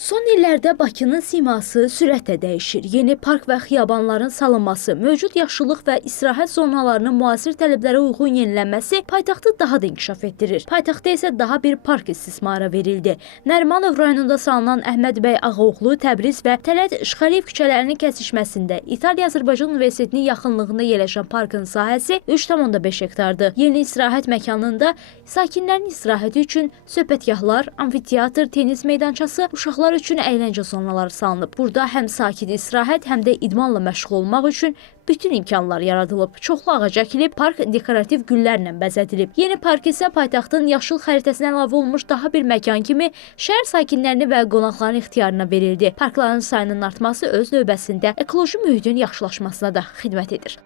Son illərdə Bakının siması sürətlə dəyişir. Yeni park və xiyabanların salınması, mövcud yaşıllıq və istirahət zonalarının müasir tələblərə uyğun yenilənməsi paytaxtı daha da inkişaf etdirir. Paytaxtda isə daha bir park istismara verildi. Nərimanov rayonunda salınan Əhməd bəy Ağaoğlu, Təbriz və Tələt Şıxəliyev küçələrinin kəsişməsində İtaliya-Azərbaycan Universitetinin yaxınlığında yerləşən parkın sahəsi 3,5 hektardır. Yeni istirahət məkanında sakinlərin istirahəti üçün söhbətgahlar, amfiteatr, tenis meydançası, uşaqlar üçün əyləncə zonaları salınıb. Burada həm sakit istirahət, həm də idmanla məşğul olmaq üçün bütün imkanlar yaradılıb. Çoxlu ağac əkilib, park dekorativ güllərlə bəzədilib. Yeni park isə paytaxtın yaşıl xəritəsinə əlavə olunmuş daha bir məkan kimi şəhər sakinlərini və qonaqların ixtiyarına verildi. Parkların sayının artması öz növbəsində ekoloji mühitin yaxşılaşmasına da xidmət edir.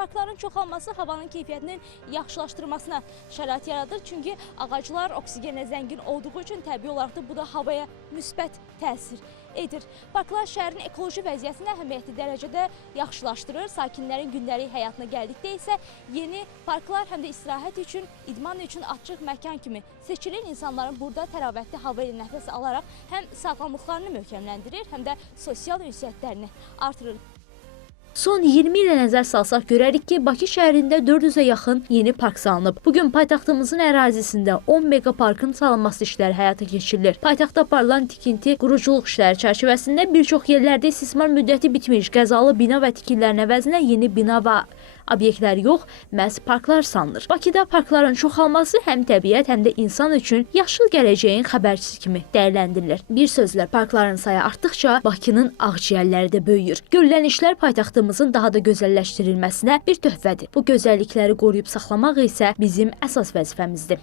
Parkların çoxalması havanın keyfiyyətinin yaxşılaşdırmasına şərait yaradır. Çünki ağaclar oksigenlə zəngin olduğu üçün təbii olaraq da bu da havaya müsbət təsir edir. Parklar şəhərin ekoloji vəziyyətini əhəmiyyətli dərəcədə yaxşılaşdırır. Sakinlərin gündəlik həyatına gəldikdə isə yeni parklar həm də istirahət üçün, idman üçün açıq məkan kimi seçilir. İnsanların burada təravətli hava ilə nəfəs alaraq həm sağlamlıqlarını möhkəmləndirir, həm də sosial ünsiyyətlərini artırır. Son 20 ilə nəzər salsaq görərik ki, Bakı şəhərində 400-ə yaxın yeni park salınıb. Bugün paytaxtımızın ərazisində 10 mega parkın salınması işləri həyata keçirilir. Paytaxtda aparılan tikinti, quruculuq işləri çərçivəsində bir çox yerlərdə istismar müddəti bitmiş qəzalı bina və tikililərin əvəzinə yeni bina və obyektlər yox, məhz parklar salınır. Bakıda parkların çoxalması həm təbiət, həm də insan üçün yaşıl gələcəyin xəbərçisi kimi dəyərləndirilir. Bir sözlə, parkların sayı artdıqca Bakının ağciyərləri də böyüyür. Görülən işlər paytaxtımızın daha da gözəlləşdirilməsinə bir töhfədir. Bu gözəllikləri qoruyub saxlamaq isə bizim əsas vəzifəmizdir.